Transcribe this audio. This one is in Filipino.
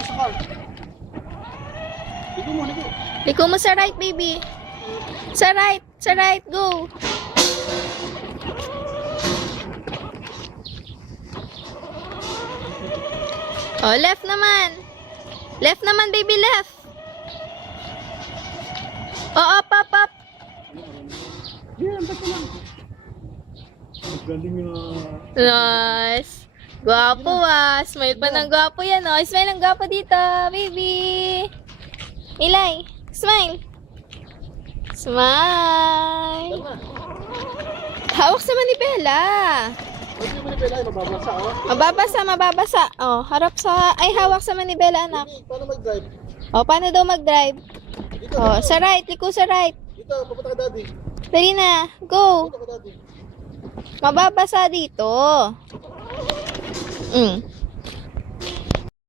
ako sa car. Liko mo, liko. Liko mo sa right, baby. Sa right, go. Oh, left naman. Left naman, baby, left. Oh, up. Yan, ba't lang? Galing na. Nice. Gwapo Smile pa ng gwapo yan oh. Smile ng gwapo dito, baby. Ilay, smile. Smile. Hawak sa manibela. Huwag yung manibela ay mababasa, oh. Mababasa. Oh, harap sa... Ay, hawak sa manibela, anak. Hindi, paano mag-drive? Oh, paano daw mag-drive? Dito, Oh, dito. sa right. Liko sa right. Dito, papunta ka daddy. Dali na. Go. Papunta ka daddy. Mababasa dito.